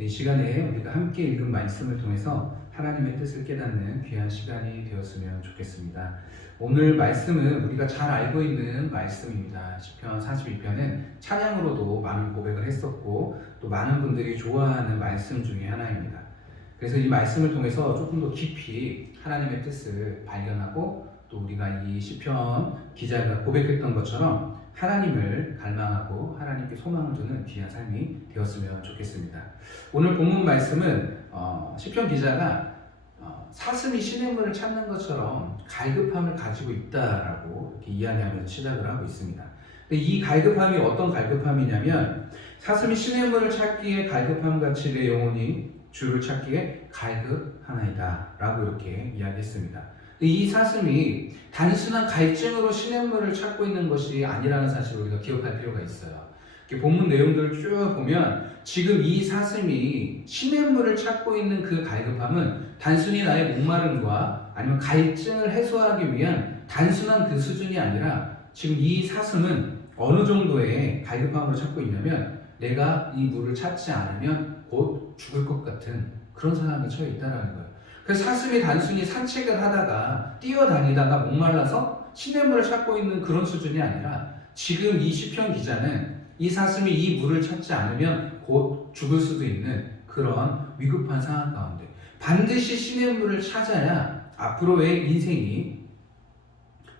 이 시간에 우리가 함께 읽은 말씀을 통해서 하나님의 뜻을 깨닫는 귀한 시간이 되었으면 좋겠습니다. 오늘 말씀은 우리가 잘 알고 있는 말씀입니다. 시편 42편은 찬양으로도 많은 고백을 했었고 또 많은 분들이 좋아하는 말씀 중에 하나입니다. 그래서 이 말씀을 통해서 조금 더 깊이 하나님의 뜻을 발견하고 또 우리가 이 시편 기자가 고백했던 것처럼 하나님을 갈망하고 하나님께 소망을 두는 귀한 삶이 되었으면 좋겠습니다. 오늘 본문 말씀은 시편 기자가 사슴이 시냇물을 찾는 것처럼 갈급함을 가지고 있다라고 이렇게 이야기하면서 시작을 하고 있습니다. 근데 이 갈급함이 어떤 갈급함이냐면 사슴이 시냇물을 찾기에 갈급함같이 내 영혼이 주를 찾기에 갈급하나이다 라고 이렇게 이야기했습니다. 이 사슴이 단순한 갈증으로 시냇물을 찾고 있는 것이 아니라는 사실을 우리가 기억할 필요가 있어요. 본문 내용들을 쭉 보면 지금 이 사슴이 시냇물을 찾고 있는 그 갈급함은 단순히 나의 목마름과 아니면 갈증을 해소하기 위한 단순한 그 수준이 아니라 지금 이 사슴은 어느 정도의 갈급함으로 찾고 있냐면 내가 이 물을 찾지 않으면 곧 죽을 것 같은 그런 상황에 처해 있다는 거예요. 그래서 사슴이 단순히 산책을 하다가 뛰어다니다가 목말라서 시냇물을 찾고 있는 그런 수준이 아니라 지금 이 시편 기자는 이 사슴이 이 물을 찾지 않으면 곧 죽을 수도 있는 그런 위급한 상황 가운데 반드시 시냇물을 찾아야 앞으로의 인생이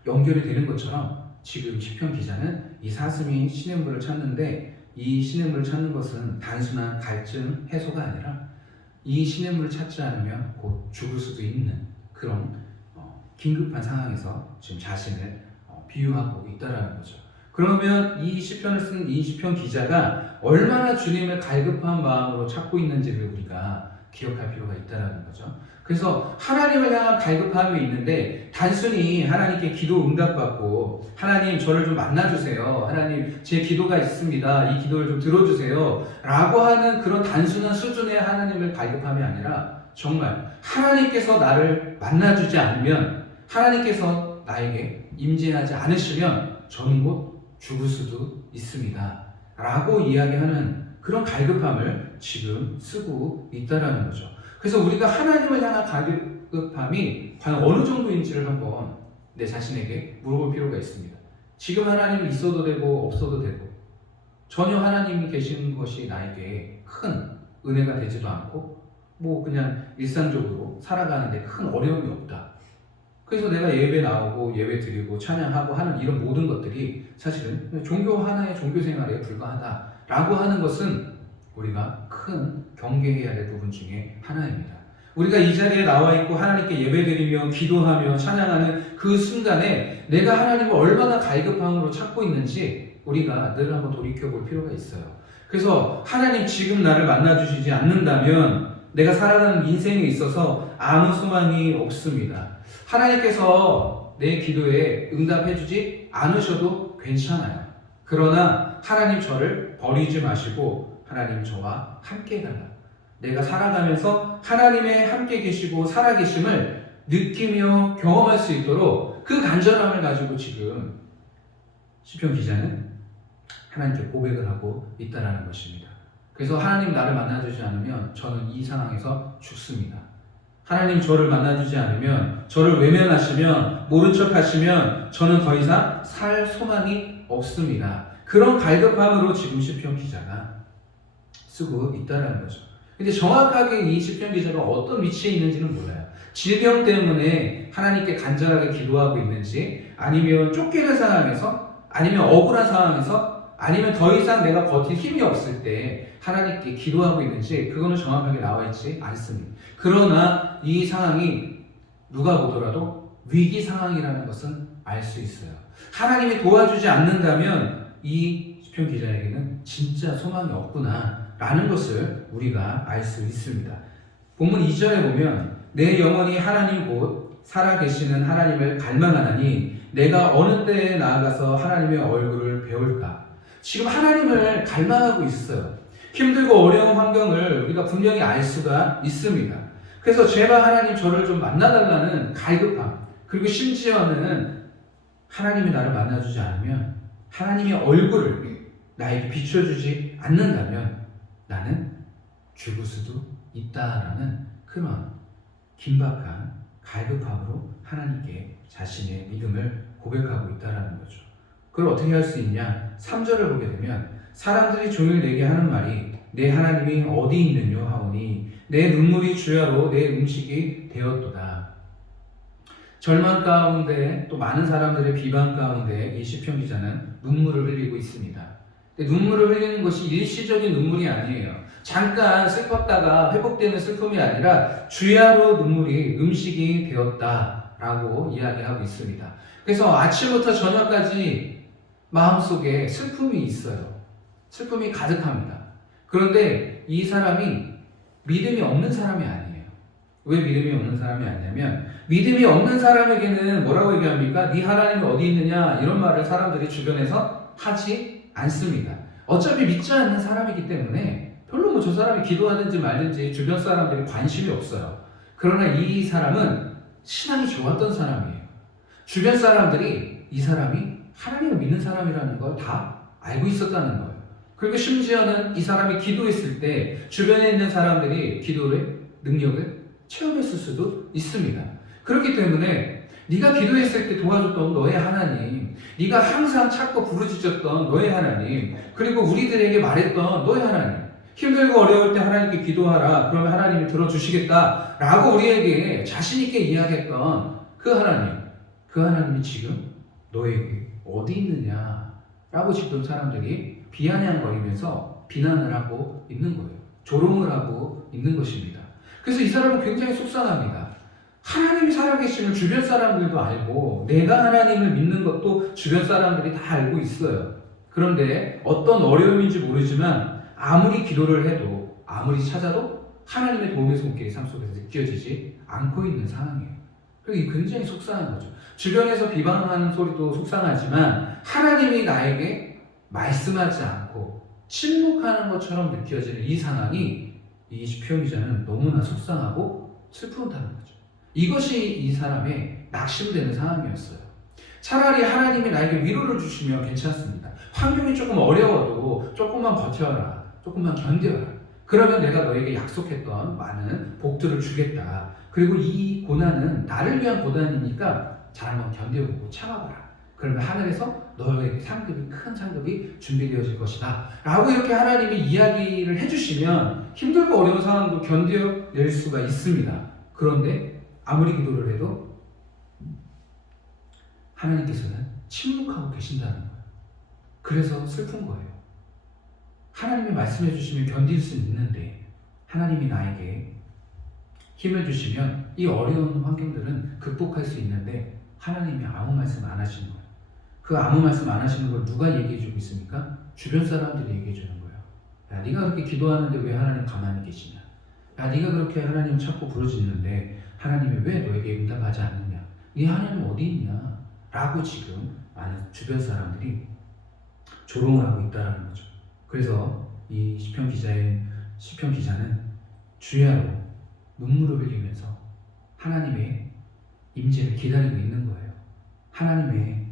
연결이 되는 것처럼 지금 시편 기자는 이 사슴이 시냇물을 찾는데 이 시냇물을 찾는 것은 단순한 갈증 해소가 아니라 이 시냇물을 찾지 않으면 곧 죽을 수도 있는 그런 긴급한 상황에서 지금 자신을 비유하고 있다는 거죠. 그러면 이 시편을 쓴 이 시편 기자가 얼마나 주님을 갈급한 마음으로 찾고 있는지를 우리가 기억할 필요가 있다는 거죠. 그래서 하나님을 향한 갈급함이 있는데 단순히 하나님께 기도 응답받고 하나님 저를 좀 만나주세요. 하나님 제 기도가 있습니다. 이 기도를 좀 들어주세요. 라고 하는 그런 단순한 수준의 하나님을 갈급함이 아니라 정말 하나님께서 나를 만나주지 않으면 하나님께서 나에게 임재하지 않으시면 저는 곧 죽을 수도 있습니다. 라고 이야기하는 그런 갈급함을 지금 쓰고 있다는 거죠. 그래서 우리가 하나님을 향한 갈급함이 과연 어느 정도인지를 한번 내 자신에게 물어볼 필요가 있습니다. 지금 하나님이 있어도 되고 없어도 되고 전혀 하나님이 계신 것이 나에게 큰 은혜가 되지도 않고 뭐 그냥 일상적으로 살아가는데 큰 어려움이 없다. 그래서 내가 예배 나오고 예배 드리고 찬양하고 하는 이런 모든 것들이 사실은 종교 하나의 종교 생활에 불과하다라고 하는 것은 우리가 큰 경계해야 될 부분 중에 하나입니다. 우리가 이 자리에 나와 있고 하나님께 예배드리며 기도하며 찬양하는 그 순간에 내가 하나님을 얼마나 갈급함으로 찾고 있는지 우리가 늘 한번 돌이켜볼 필요가 있어요. 그래서 하나님 지금 나를 만나주시지 않는다면 내가 살아가는 인생에 있어서 아무 소망이 없습니다. 하나님께서 내 기도에 응답해주지 않으셔도 괜찮아요. 그러나 하나님 저를 버리지 마시고 하나님 저와 함께 해달라. 내가 살아가면서 하나님의 함께 계시고 살아계심을 느끼며 경험할 수 있도록 그 간절함을 가지고 지금 시편 기자는 하나님께 고백을 하고 있다는 것입니다. 그래서 하나님 나를 만나주지 않으면 저는 이 상황에서 죽습니다. 하나님 저를 만나주지 않으면 저를 외면하시면 모른 척 하시면 저는 더 이상 살 소망이 없습니다. 그런 갈급함으로 지금 시편 기자가 쓰고 있다는 거죠. 근데 정확하게 이 시편 기자가 어떤 위치에 있는지는 몰라요. 질병 때문에 하나님께 간절하게 기도하고 있는지 아니면 쫓기는 상황에서 아니면 억울한 상황에서 아니면 더 이상 내가 버틸 힘이 없을 때 하나님께 기도하고 있는지 그거는 정확하게 나와 있지 않습니다. 그러나 이 상황이 누가 보더라도 위기 상황이라는 것은 알 수 있어요. 하나님이 도와주지 않는다면 이 시편 기자에게는 진짜 소망이 없구나 라는 것을 우리가 알 수 있습니다. 본문 2절에 보면 내 영혼이 하나님 곧 살아계시는 하나님을 갈망하나니 내가 어느 때에 나아가서 하나님의 얼굴을 배울까. 지금 하나님을 갈망하고 있어요. 힘들고 어려운 환경을 우리가 분명히 알 수가 있습니다. 그래서 제발 하나님 저를 좀 만나달라는 갈급함, 그리고 심지어는 하나님이 나를 만나주지 않으면 하나님의 얼굴을 나에게 비춰주지 않는다면 나는 죽을 수도 있다라는 그런 긴박한 갈급함으로 하나님께 자신의 믿음을 고백하고 있다라는 거죠. 그걸 어떻게 할 수 있냐? 3절을 보게 되면 사람들이 종일 내게 하는 말이 내 하나님이 어디 있느뇨 하오니 내 눈물이 주야로 내 음식이 되었도다. 절망 가운데 또 많은 사람들의 비방 가운데 이 시편 기자는 눈물을 흘리고 있습니다. 근데 눈물을 흘리는 것이 일시적인 눈물이 아니에요. 잠깐 슬펐다가 회복되는 슬픔이 아니라 주야로 눈물이 음식이 되었다라고 이야기하고 있습니다. 그래서 아침부터 저녁까지 마음속에 슬픔이 있어요. 슬픔이 가득합니다. 그런데 이 사람이 믿음이 없는 사람이 아니에요. 왜 믿음이 없는 사람이 아니냐면 믿음이 없는 사람에게는 뭐라고 얘기합니까? 네 하나님이 어디 있느냐 이런 말을 사람들이 주변에서 하지 않습니다. 어차피 믿지 않는 사람이기 때문에 별로 뭐 저 사람이 기도하든지 말든지 주변 사람들이 관심이 없어요. 그러나 이 사람은 신앙이 좋았던 사람이에요. 주변 사람들이 이 사람이 하나님을 믿는 사람이라는 걸 다 알고 있었다는 거예요. 그리고 심지어는 이 사람이 기도했을 때 주변에 있는 사람들이 기도의 능력을 체험했을 수도 있습니다. 그렇기 때문에 네가 기도했을 때 도와줬던 너의 하나님, 네가 항상 찾고 부르짖었던 너의 하나님, 그리고 우리들에게 말했던 너의 하나님, 힘들고 어려울 때 하나님께 기도하라 그러면 하나님이 들어주시겠다 라고 우리에게 자신있게 이야기했던 그 하나님이 지금 너에게 어디 있느냐 라고 지금 사람들이 비아냥거리면서 비난을 하고 있는 거예요. 조롱을 하고 있는 것입니다. 그래서 이 사람은 굉장히 속상합니다. 하나님이 살아계심을 주변 사람들도 알고 내가 하나님을 믿는 것도 주변 사람들이 다 알고 있어요. 그런데 어떤 어려움인지 모르지만 아무리 기도를 해도 아무리 찾아도 하나님의 도움의 손길이 삶 속에서 느껴지지 않고 있는 상황이에요. 그리고 굉장히 속상한 거죠. 주변에서 비방하는 소리도 속상하지만 하나님이 나에게 말씀하지 않고 침묵하는 것처럼 느껴지는 이 상황이 이 시편 기자는 너무나 속상하고 슬프다는 거죠. 이것이 이 사람의 낙심되는 상황이었어요. 차라리 하나님이 나에게 위로를 주시면 괜찮습니다. 환경이 조금 어려워도 조금만 버텨라, 조금만 견뎌라. 그러면 내가 너에게 약속했던 많은 복들을 주겠다. 그리고 이 고난은 나를 위한 고난이니까 잘 한번 견뎌보고 참아봐라. 그러면 하늘에서 너에게 큰 상급이 준비되어질 것이다 라고 이렇게 하나님이 이야기를 해주시면 힘들고 어려운 상황도 견뎌낼 수가 있습니다. 그런데 아무리 기도를 해도 하나님께서는 침묵하고 계신다는 거예요. 그래서 슬픈 거예요. 하나님이 말씀해 주시면 견딜 수 있는데 하나님이 나에게 힘을 주시면 이 어려운 환경들은 극복할 수 있는데 하나님이 아무 말씀 안 하시는 거예요. 그 아무 말씀 안 하시는 걸 누가 얘기해 주고 있습니까? 주변 사람들이 얘기해 주는 거예요. 야, 네가 그렇게 기도하는데 왜 하나님 가만히 계시냐? 야, 네가 그렇게 하나님 찾고 부르짖는데 하나님이 왜 너에게 응답하지 않느냐? 네 하나님 어디 있냐? 라고 지금 많은 주변 사람들이 조롱을 하고 있다는 거죠. 그래서 이 시편 기자는 주야로 눈물을 흘리면서 하나님의 임재를 기다리고 있는 거예요. 하나님의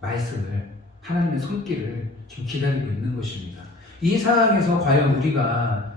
말씀을, 하나님의 손길을 지금 기다리고 있는 것입니다. 이 상황에서 과연 우리가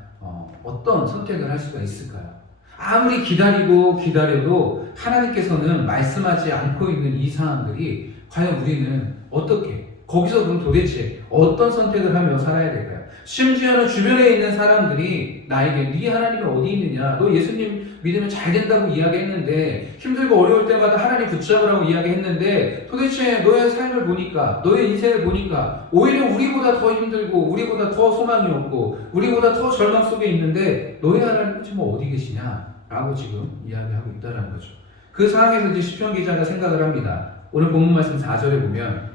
어떤 선택을 할 수가 있을까요? 아무리 기다려도 하나님께서는 말씀하지 않고 있는 이 상황들이 과연 우리는 어떻게, 거기서 그럼 도대체 어떤 선택을 하며 살아야 될까요? 심지어는 주변에 있는 사람들이 나에게 네 하나님이 어디 있느냐, 너 예수님 믿으면 잘 된다고 이야기했는데, 힘들고 어려울 때마다 하나님 붙잡으라고 이야기했는데 도대체 너의 삶을 보니까, 너의 인생을 보니까 오히려 우리보다 더 힘들고 우리보다 더 소망이 없고 우리보다 더 절망 속에 있는데 너의 하나님 지금 어디 계시냐 라고 지금 이야기하고 있다는 거죠. 그 상황에서 이제 시편 기자가 생각을 합니다. 오늘 본문 말씀 4절에 보면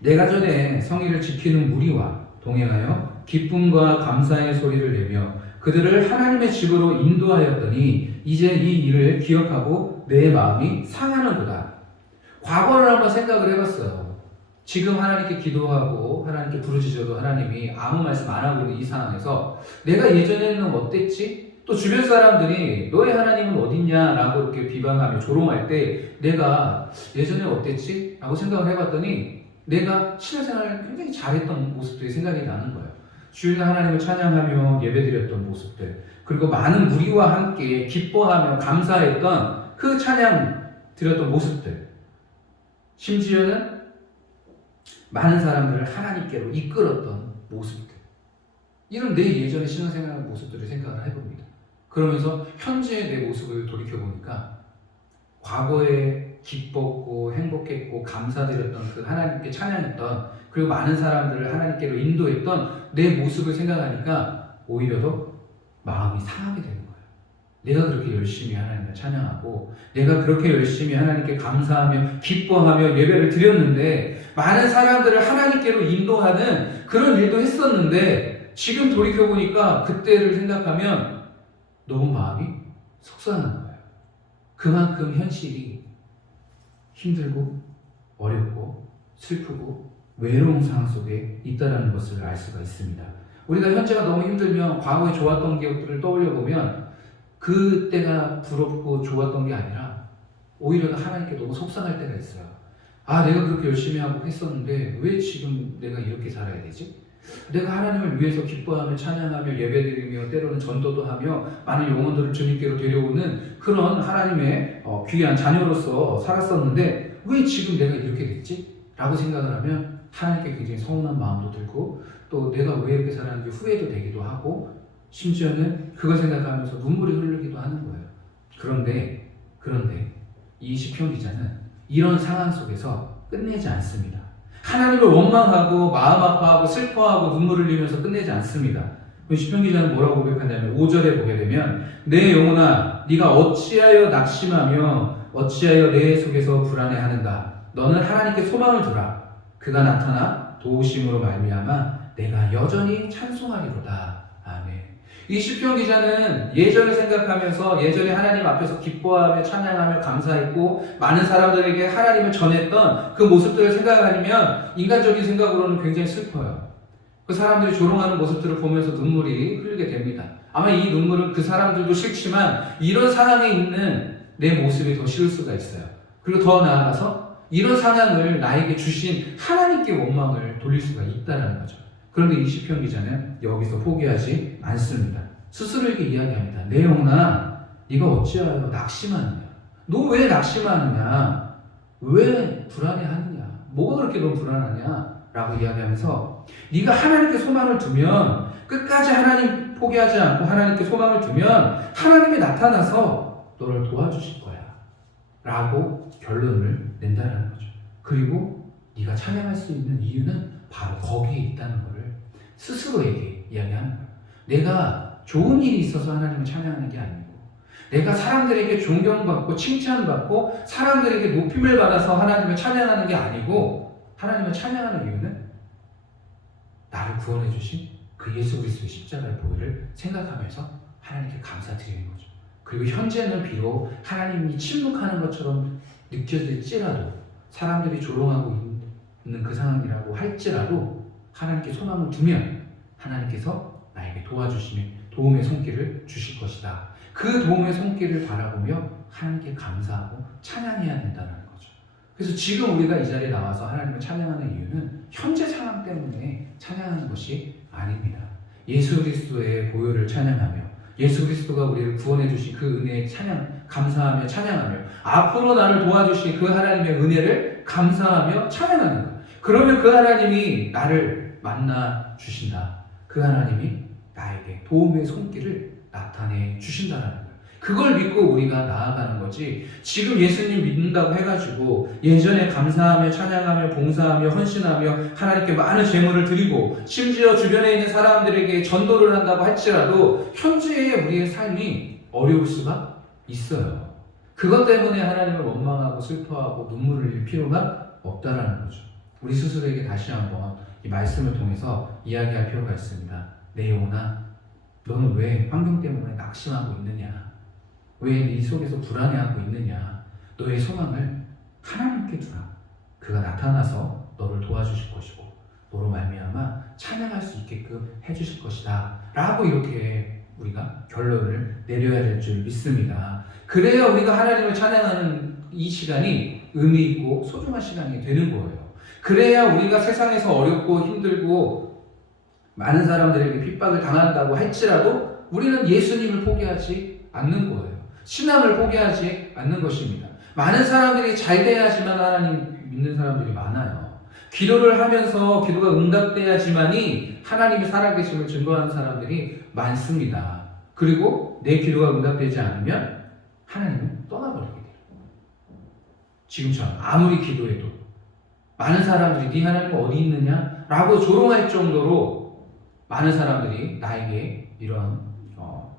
내가 전에 성의를 지키는 무리와 동행하여 기쁨과 감사의 소리를 내며 그들을 하나님의 집으로 인도하였더니 이제 이 일을 기억하고 내 마음이 상하는구나. 과거를 한번 생각을 해봤어요. 지금 하나님께 기도하고 하나님께 부르짖어도 하나님이 아무 말씀 안 하고 있는 이 상황에서 내가 예전에는 어땠지? 또 주변 사람들이 너의 하나님은 어딨냐? 라고 이렇게 비방하며 조롱할 때 내가 예전에 어땠지? 라고 생각을 해봤더니 내가 신앙생활을 굉장히 잘했던 모습들이 생각이 나는 거예요. 주일 하나님을 찬양하며 예배드렸던 모습들, 그리고 많은 무리와 함께 기뻐하며 감사했던 그 찬양 드렸던 모습들, 심지어는 많은 사람들을 하나님께로 이끌었던 모습들, 이런 내 예전의 신앙생활 모습들을 생각을 해봅니다. 그러면서 현재의 내 모습을 돌이켜보니까 과거에 기뻤고 행복했고 감사드렸던 그 하나님께 찬양했던, 그리고 많은 사람들을 하나님께로 인도했던 내 모습을 생각하니까 오히려 더 마음이 상하게 되는 거예요. 내가 그렇게 열심히 하나님을 찬양하고 내가 그렇게 열심히 하나님께 감사하며 기뻐하며 예배를 드렸는데, 많은 사람들을 하나님께로 인도하는 그런 일도 했었는데, 지금 돌이켜보니까 그때를 생각하면 너무 마음이 속상한 거예요. 그만큼 현실이 힘들고 어렵고 슬프고 외로운 상황 속에 있다는 것을 알 수가 있습니다. 우리가 현재가 너무 힘들면 과거에 좋았던 기억들을 떠올려 보면 그때가 부럽고 좋았던 게 아니라 오히려 하나님께 너무 속상할 때가 있어요. 아, 내가 그렇게 열심히 하고 했었는데 왜 지금 내가 이렇게 살아야 되지? 내가 하나님을 위해서 기뻐하며 찬양하며 예배드리며 때로는 전도도 하며 많은 영혼들을 주님께로 데려오는 그런 하나님의 귀한 자녀로서 살았었는데 왜 지금 내가 이렇게 됐지? 라고 생각을 하면 하나님께 굉장히 서운한 마음도 들고, 또 내가 왜 이렇게 살았는지 후회도 되기도 하고, 심지어는 그걸 생각하면서 눈물이 흐르기도 하는 거예요. 그런데 이 시편 기자는 이런 상황 속에서 끝내지 않습니다. 하나님을 원망하고 마음 아파하고 슬퍼하고 눈물을 흘리면서 끝내지 않습니다. 시편 기자는 뭐라고 고백하냐면 5절에 보게 되면 내 영혼아 네가 어찌하여 낙심하며 어찌하여 내 속에서 불안해하는가. 너는 하나님께 소망을 두라. 그가 나타나 도우심으로 말미암아 내가 여전히 찬송하리로다. 아멘. 이 시편 기자는 예전을 생각하면서 예전에 하나님 앞에서 기뻐하며 찬양하며 감사했고 많은 사람들에게 하나님을 전했던 그 모습들을 생각하면 인간적인 생각으로는 굉장히 슬퍼요. 그 사람들이 조롱하는 모습들을 보면서 눈물이 흘리게 됩니다. 아마 이 눈물은 그 사람들도 싫지만 이런 상황에 있는 내 모습이 더 싫을 수가 있어요. 그리고 더 나아가서 이런 상황을 나에게 주신 하나님께 원망을 돌릴 수가 있다는 거죠. 그런데 이 시편 기자는 여기서 포기하지 않습니다. 스스로에게 이야기합니다. 내 영혼아, 네가 어찌하여 낙심하느냐? 너 왜 낙심하느냐? 왜 불안해하느냐? 뭐가 그렇게 너 불안하냐? 라고 이야기하면서 네가 하나님께 소망을 두면, 끝까지 하나님 포기하지 않고 하나님께 소망을 두면 하나님이 나타나서 너를 도와주실 거야 라고 결론을 낸다는 거죠. 그리고 네가 찬양할 수 있는 이유는 바로 거기에 있다는 것을 스스로에게 이야기하는 거예요. 내가 좋은 일이 있어서 하나님을 찬양하는 게 아니고, 내가 사람들에게 존경받고 칭찬받고 사람들에게 높임을 받아서 하나님을 찬양하는 게 아니고, 하나님을 찬양하는 이유는 나를 구원해 주신 그 예수 그리스도의 십자가의 보혈을 생각하면서 하나님께 감사드리는 거죠. 그리고 현재는 비록 하나님이 침묵하는 것처럼 느껴질지라도, 사람들이 조롱하고 있는 그 상황이라고 할지라도 하나님께 소망을 두면 하나님께서 나에게 도와주시며 도움의 손길을 주실 것이다. 그 도움의 손길을 바라보며 하나님께 감사하고 찬양해야 된다는 거죠. 그래서 지금 우리가 이 자리에 나와서 하나님을 찬양하는 이유는 현재 상황 때문에 찬양하는 것이 아닙니다. 예수 그리스도의 보혈을 찬양하며 예수 그리스도가 우리를 구원해 주신 그 은혜에 감사하며 찬양하며 앞으로 나를 도와주신 그 하나님의 은혜를 감사하며 찬양하는 거예요. 그러면 그 하나님이 나를 만나 주신다. 그 하나님이 나에게 도움의 손길을 나타내 주신다는 거예요. 그걸 믿고 우리가 나아가는 거지, 지금 예수님 믿는다고 해가지고 예전에 감사하며 찬양하며 봉사하며 헌신하며 하나님께 많은 제물을 드리고 심지어 주변에 있는 사람들에게 전도를 한다고 할지라도 현재의 우리의 삶이 어려울 수가 있어요. 그것 때문에 하나님을 원망하고 슬퍼하고 눈물을 흘릴 필요가 없다라는 거죠. 우리 스스로에게 다시 한번 이 말씀을 통해서 이야기할 필요가 있습니다. 내 영혼아, 너는 왜 환경 때문에 낙심하고 있느냐? 왜 네 속에서 불안해하고 있느냐? 너의 소망을 하나님께 두라. 그가 나타나서 너를 도와주실 것이고 너로 말미암아 찬양할 수 있게끔 해주실 것이다 라고 이렇게 우리가 결론을 내려야 될 줄 믿습니다. 그래야 우리가 하나님을 찬양하는 이 시간이 의미 있고 소중한 시간이 되는 거예요. 그래야 우리가 세상에서 어렵고 힘들고 많은 사람들에게 핍박을 당한다고 할지라도 우리는 예수님을 포기하지 않는 거예요. 신앙을 포기하지 않는 것입니다. 많은 사람들이 잘 돼야지만 하나님 믿는 사람들이 많아요. 기도를 하면서 기도가 응답돼야지만이 하나님의 살아계심을 증거하는 사람들이 많습니다. 그리고 내 기도가 응답되지 않으면 하나님은 떠나버리게 돼요. 지금처럼 아무리 기도해도 많은 사람들이 네 하나님 어디 있느냐? 라고 조롱할 정도로 많은 사람들이 나에게 이런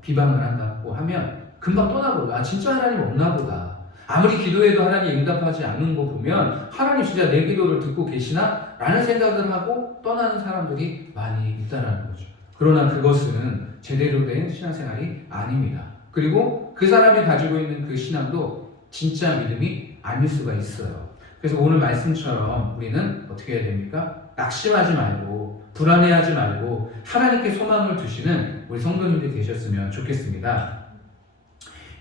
비방을 한다고 하면 금방 떠나버려요. 아, 진짜 하나님 없나 보다. 아무리 기도해도 하나님이 응답하지 않는 거 보면 하나님 진짜 내 기도를 듣고 계시나? 라는 생각을 하고 떠나는 사람들이 많이 있다는 거죠. 그러나 그것은 제대로 된 신앙생활이 아닙니다. 그리고 그 사람이 가지고 있는 그 신앙도 진짜 믿음이 아닐 수가 있어요. 그래서 오늘 말씀처럼 우리는 어떻게 해야 됩니까? 낙심하지 말고 불안해하지 말고 하나님께 소망을 두시는 우리 성도님들이 되셨으면 좋겠습니다.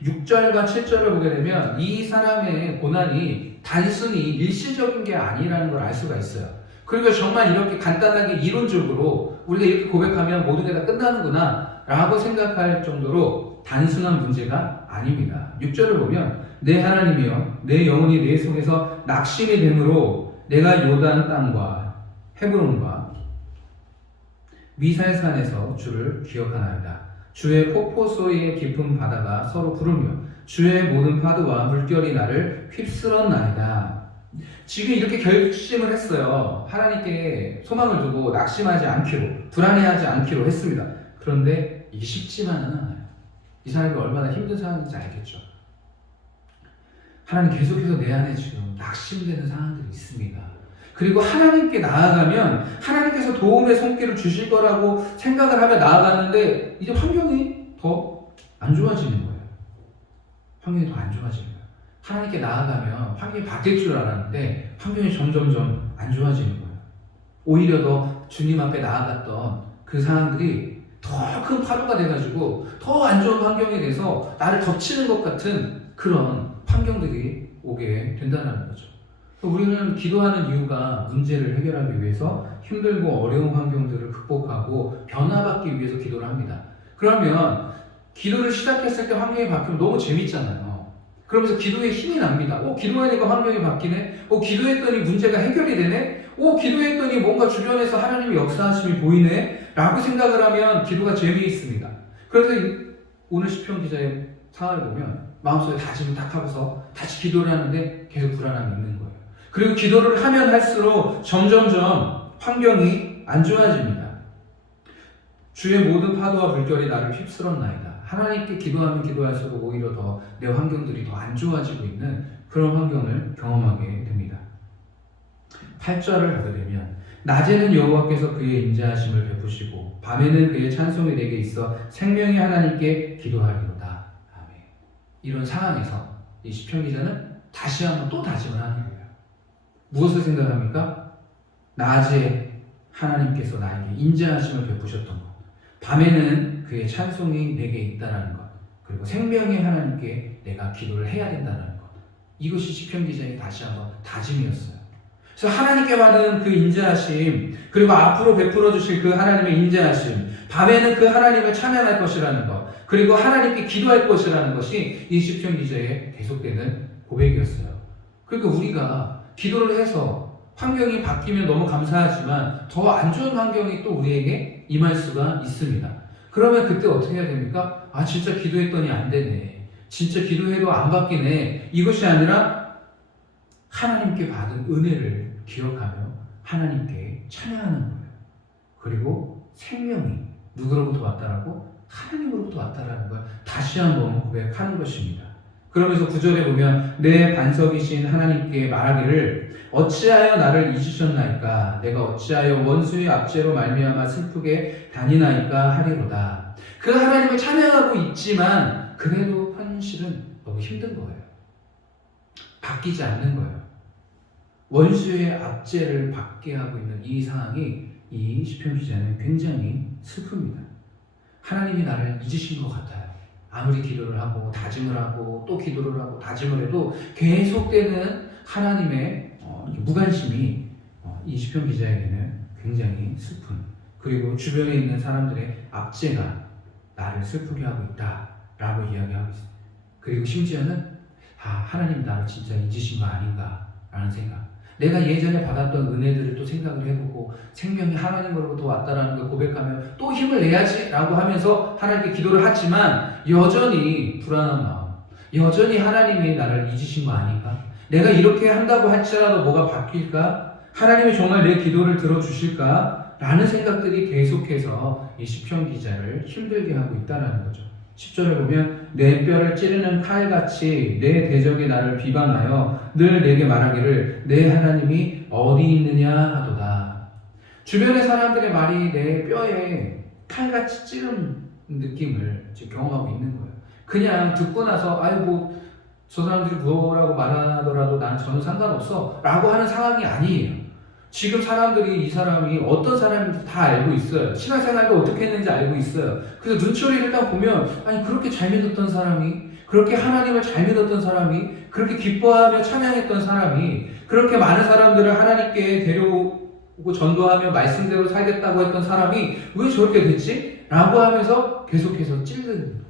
6절과 7절을 보게 되면 이 사람의 고난이 단순히 일시적인 게 아니라는 걸 알 수가 있어요. 그리고 정말 이렇게 간단하게 이론적으로 우리가 이렇게 고백하면 모든 게 다 끝나는구나 라고 생각할 정도로 단순한 문제가 아닙니다. 6절을 보면 내 하나님이여 내 영혼이 내 속에서 낙심이 되므로 내가 요단 땅과 헤브론과 미살산에서 주를 기억하나이다. 주의 폭포 소리의 깊은 바다가 서로 부르며 주의 모든 파도와 물결이 나를 휩쓸었나이다. 지금 이렇게 결심을 했어요. 하나님께 소망을 두고 낙심하지 않기로, 불안해하지 않기로 했습니다. 그런데 이게 쉽지만은 않아요. 이 사람이 얼마나 힘든 상황인지 알겠죠. 하나님 계속해서 내 안에 지금 낙심되는 상황들이 있습니다. 그리고 하나님께 나아가면 하나님께서 도움의 손길을 주실 거라고 생각을 하며 나아가는데 이제 환경이 더 안 좋아지는 거예요. 환경이 더 안 좋아지는 거예요. 하나님께 나아가면 환경이 바뀔 줄 알았는데 환경이 점점점 안 좋아지는 거예요. 오히려 더 주님 앞에 나아갔던 그 상황들이 더 큰 파도가 돼가지고 더 안 좋은 환경이 돼서 나를 덮치는 것 같은 그런 환경들이 오게 된다는 거죠. 우리는 기도하는 이유가 문제를 해결하기 위해서 힘들고 어려운 환경들을 극복하고 변화받기 위해서 기도를 합니다. 그러면 기도를 시작했을 때 환경이 바뀌면 너무 재밌잖아요. 그러면서 기도에 힘이 납니다. 기도하니까 환경이 바뀌네. 기도했더니 문제가 해결이 되네. 기도했더니 뭔가 주변에서 하나님의 역사하심이 보이네. 라고 생각을 하면 기도가 재미있습니다. 그래서 오늘 시편 기자의 상황을 보면 마음속에 다짐을 딱 하고서 다시 기도를 하는데 계속 불안함이 있는 거예요. 그리고 기도를 하면 할수록 점점점 환경이 안 좋아집니다. 주의 모든 파도와 물결이 나를 휩쓸었나이다. 하나님께 기도하면 기도할수록 오히려 더 내 환경들이 더 안 좋아지고 있는 그런 환경을 경험하게 됩니다. 8절을 보게 되면 낮에는 여호와께서 그의 인자하심을 베푸시고 밤에는 그의 찬송이 내게 있어 생명의 하나님께 기도하리로다. 아멘. 이런 상황에서 이 시편 기자는 다시 한번 또 다짐을 하는 거예요. 무엇을 생각합니까? 낮에 하나님께서 나에게 인자하심을 베푸셨던 것, 밤에는 그의 찬송이 내게 있다는 것, 그리고 생명의 하나님께 내가 기도를 해야 된다는 것, 이것이 시편 기자의 다시 한번 다짐이었어요. 그래서 하나님께 받은 그 인자하심, 그리고 앞으로 베풀어 주실 그 하나님의 인자하심, 밤에는 그 하나님을 찬양할 것이라는 것, 그리고 하나님께 기도할 것이라는 것이 이 시편 기자의 계속되는 고백이었어요. 그러니까 우리가 기도를 해서 환경이 바뀌면 너무 감사하지만 더 안 좋은 환경이 또 우리에게 임할 수가 있습니다. 그러면 그때 어떻게 해야 됩니까? 진짜 기도했더니 안 되네. 진짜 기도해도 안 바뀌네. 이것이 아니라 하나님께 받은 은혜를 기억하며 하나님께 찬양하는 거예요. 그리고 생명이 누구로부터 왔다라고? 하나님으로부터 왔다라는 걸 다시 한번 고백하는 것입니다. 그러면서 9절에 보면 내 반석이신 하나님께 말하기를 어찌하여 나를 잊으셨나이까? 내가 어찌하여 원수의 압제로 말미암아 슬프게 다니나이까 하리로다. 그 하나님을 찬양하고 있지만 그래도 현실은 너무 힘든 거예요. 바뀌지 않는 거예요. 원수의 압제를 받게 하고 있는 이 상황이 이 시편 기자는 굉장히 슬픕니다. 하나님이 나를 잊으신 것 같아요. 아무리 기도를 하고 다짐을 하고 또 기도를 하고 다짐을 해도 계속되는 하나님의 무관심이 이 시편 기자에게는 굉장히 슬픈 그리고 주변에 있는 사람들의 압제가 나를 슬프게 하고 있다라고 이야기하고 있어요. 그리고 심지어는 하나님 나를 진짜 잊으신 거 아닌가라는 생각. 내가 예전에 받았던 은혜들을 또 생각을 해보고 생명이 하나님으로부터 왔다라는 걸 고백하며 또 힘을 내야지라고 하면서 하나님께 기도를 하지만 여전히 불안한 마음, 여전히 하나님이 나를 잊으신 거 아닌가? 내가 이렇게 한다고 할지라도 뭐가 바뀔까? 하나님이 정말 내 기도를 들어주실까? 라는 생각들이 계속해서 이 시편 기자를 힘들게 하고 있다는 거죠. 10절을 보면 내 뼈를 찌르는 칼같이 내 대적이 나를 비방하여 늘 내게 말하기를 내 하나님이 어디 있느냐 하도다. 주변의 사람들의 말이 내 뼈에 칼같이 찌르는 느낌을 지금 경험하고 있는 거예요. 그냥 듣고 나서 아이고 저 사람들이 뭐라고 말하더라도 나는 전혀 상관없어 라고 하는 상황이 아니에요. 지금 사람들이 이 사람이 어떤 사람인지 다 알고 있어요. 신앙생활도 어떻게 했는지 알고 있어요. 그래서 눈초리를 딱 보면 아니 그렇게 잘 믿었던 사람이, 그렇게 하나님을 잘 믿었던 사람이, 그렇게 기뻐하며 찬양했던 사람이, 그렇게 많은 사람들을 하나님께 데려오고 전도하며 말씀대로 살겠다고 했던 사람이 왜 저렇게 됐지? 라고 하면서 계속해서 찔르는 거예요.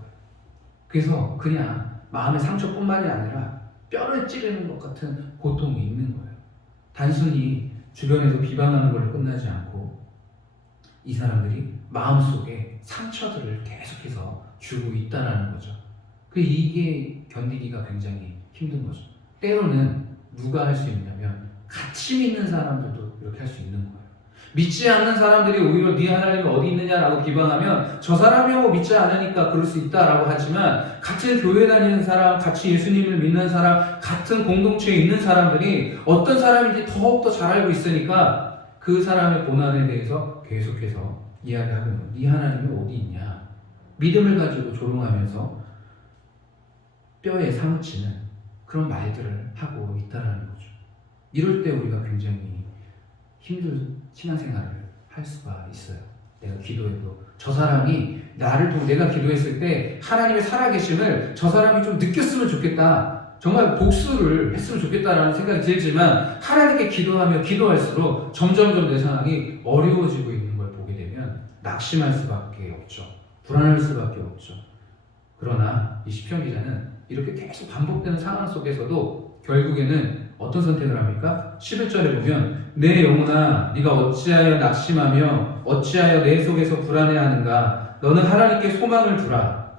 그래서 그냥 마음의 상처뿐만이 아니라 뼈를 찌르는 것 같은 고통이 있는 거예요. 단순히 주변에서 비방하는 걸로 끝나지 않고 이 사람들이 마음속에 상처들을 계속해서 주고 있다는 거죠. 이게 견디기가 굉장히 힘든 거죠. 때로는 누가 할 수 있냐면 같이 믿는 사람들도 이렇게 할 수 있는 거예요. 믿지 않는 사람들이 오히려 네 하나님이 어디 있느냐라고 비방하면 저 사람이 믿지 않으니까 그럴 수 있다라고 하지만 같은 교회 다니는 사람, 같이 예수님을 믿는 사람, 같은 공동체에 있는 사람들이 어떤 사람인지 더욱더 잘 알고 있으니까 그 사람의 고난에 대해서 계속해서 이야기하는 거예요. 네 하나님이 어디 있냐? 믿음을 가지고 조롱하면서 뼈에 사무치는 그런 말들을 하고 있다는 거죠. 이럴 때 우리가 굉장히 힘든 신앙생활을 할 수가 있어요. 내가 기도해도 저 사람이 내가 기도했을 때 하나님의 살아계심을 저 사람이 좀 느꼈으면 좋겠다. 정말 복수를 했으면 좋겠다라는 생각이 들지만 하나님께 기도하며 기도할수록 점점점 내 상황이 어려워지고 있는 걸 보게 되면 낙심할 수밖에 없죠. 불안할 수밖에 없죠. 그러나 이 시편 기자는 이렇게 계속 반복되는 상황 속에서도 결국에는 어떤 선택을 합니까? 11절에 보면 내 영혼아 네가 어찌하여 낙심하며 어찌하여 내 속에서 불안해하는가? 너는 하나님께 소망을 두라.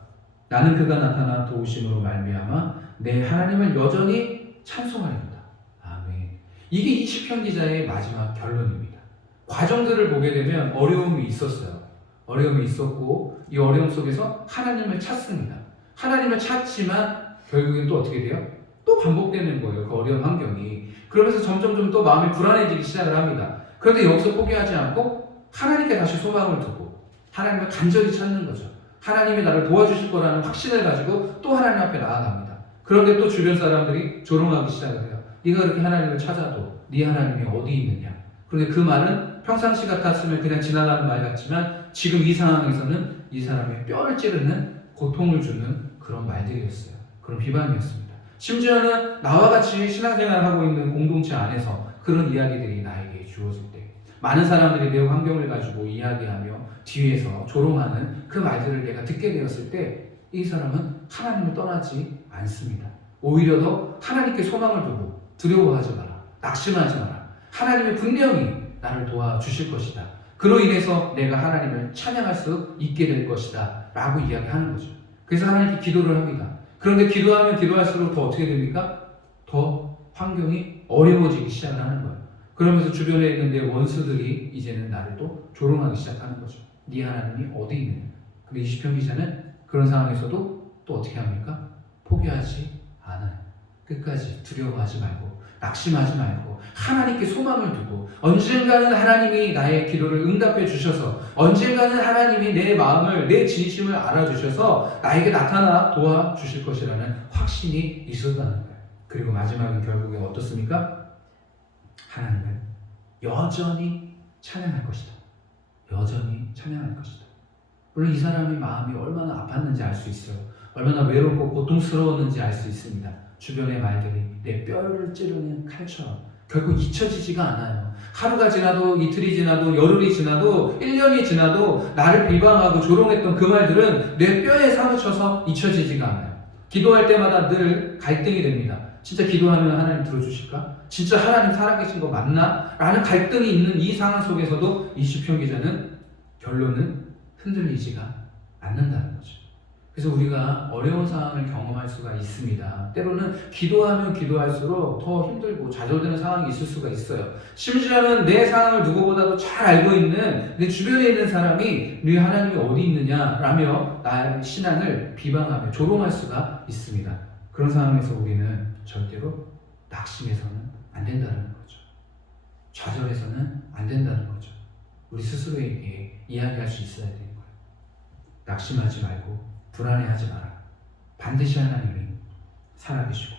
나는 그가 나타나 도우심으로 말미암아 내 하나님을 여전히 찬송하리로다. 아멘. 이게 이 시편 기자의 마지막 결론입니다. 과정들을 보게 되면 어려움이 있었어요. 어려움이 있었고 이 어려움 속에서 하나님을 찾습니다. 하나님을 찾지만 결국엔 또 어떻게 돼요? 또 반복되는 거예요. 그 어려운 환경이. 그러면서 점점점 또 마음이 불안해지기 시작을 합니다. 그런데 여기서 포기하지 않고 하나님께 다시 소망을 두고 하나님을 간절히 찾는 거죠. 하나님이 나를 도와주실 거라는 확신을 가지고 또 하나님 앞에 나아갑니다. 그런데 또 주변 사람들이 조롱하기 시작을 해요. 네가 그렇게 하나님을 찾아도 네 하나님이 어디 있느냐. 그런데 그 말은 평상시 같았으면 그냥 지나가는 말 같지만 지금 이 상황에서는 이 사람의 뼈를 찌르는 고통을 주는 그런 말들이었어요. 그런 비방이었습니다. 심지어는 나와 같이 신앙생활을 하고 있는 공동체 안에서 그런 이야기들이 나에게 주어질 때 많은 사람들이 내 환경을 가지고 이야기하며 뒤에서 조롱하는 그 말들을 내가 듣게 되었을 때 이 사람은 하나님을 떠나지 않습니다. 오히려 더 하나님께 소망을 두고 두려워하지 마라. 낙심하지 마라. 하나님이 분명히 나를 도와주실 것이다. 그로 인해서 내가 하나님을 찬양할 수 있게 될 것이다 라고 이야기하는 거죠. 그래서 하나님께 기도를 합니다. 그런데 기도하면 기도할수록 더 어떻게 됩니까? 더 환경이 어려워지기 시작을 하는 거예요. 그러면서 주변에 있는 내 원수들이 이제는 나를 또 조롱하기 시작하는 거죠. 네 하나님이 어디 있느냐. 근데 이 시편 기자는 그런 상황에서도 또 어떻게 합니까? 포기하지 않아요. 끝까지 두려워하지 말고 낙심하지 말고 하나님께 소망을 두고 언젠가는 하나님이 나의 기도를 응답해 주셔서 언젠가는 하나님이 내 마음을 내 진심을 알아주셔서 나에게 나타나 도와주실 것이라는 확신이 있었다는 거예요. 그리고 마지막은 결국에 어떻습니까? 하나님을 여전히 찬양할 것이다. 여전히 찬양할 것이다. 물론 이 사람의 마음이 얼마나 아팠는지 알 수 있어요. 얼마나 외롭고 고통스러웠는지 알 수 있습니다. 주변의 말들이 내 뼈를 찌르는 칼처럼 결국 잊혀지지가 않아요. 하루가 지나도 이틀이 지나도 열흘이 지나도 1년이 지나도 나를 비방하고 조롱했던 그 말들은 내 뼈에 사무쳐서 잊혀지지가 않아요. 기도할 때마다 늘 갈등이 됩니다. 진짜 기도하면 하나님 들어주실까? 진짜 하나님 살아계신 거 맞나? 라는 갈등이 있는 이 상황 속에서도 이 시편 기자는 결론은 흔들리지가 않는다는 거죠. 그래서 우리가 어려운 상황을 경험할 수가 있습니다. 때로는 기도하면 기도할수록 더 힘들고 좌절되는 상황이 있을 수가 있어요. 심지어는 내 상황을 누구보다도 잘 알고 있는 내 주변에 있는 사람이 네 하나님이 어디 있느냐라며 나의 신앙을 비방하며 조롱할 수가 있습니다. 그런 상황에서 우리는 절대로 낙심해서는 안 된다는 거죠. 좌절해서는 안 된다는 거죠. 우리 스스로에게 이야기할 수 있어야 되는 거예요. 낙심하지 말고 불안해하지 마라. 반드시 하나님이 살아계시고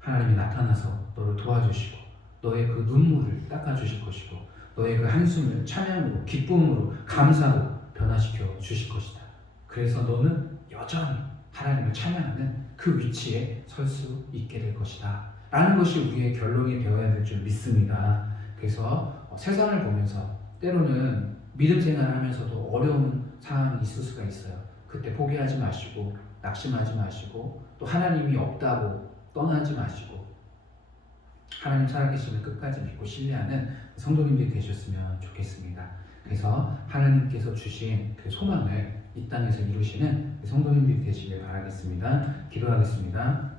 하나님이 나타나서 너를 도와주시고 너의 그 눈물을 닦아주실 것이고 너의 그 한숨을 찬양으로 기쁨으로 감사로 변화시켜 주실 것이다. 그래서 너는 여전히 하나님을 찬양하는 그 위치에 설 수 있게 될 것이다 라는 것이 우리의 결론이 되어야 될 줄 믿습니다. 그래서 세상을 보면서 때로는 믿음 생활하면서도 어려운 상황이 있을 수가 있어요. 그때 포기하지 마시고 낙심하지 마시고 또 하나님이 없다고 떠나지 마시고 하나님 살아계심을 끝까지 믿고 신뢰하는 성도님들이 되셨으면 좋겠습니다. 그래서 하나님께서 주신 그 소망을 이 땅에서 이루시는 성도님들이 되시길 바라겠습니다. 기도하겠습니다.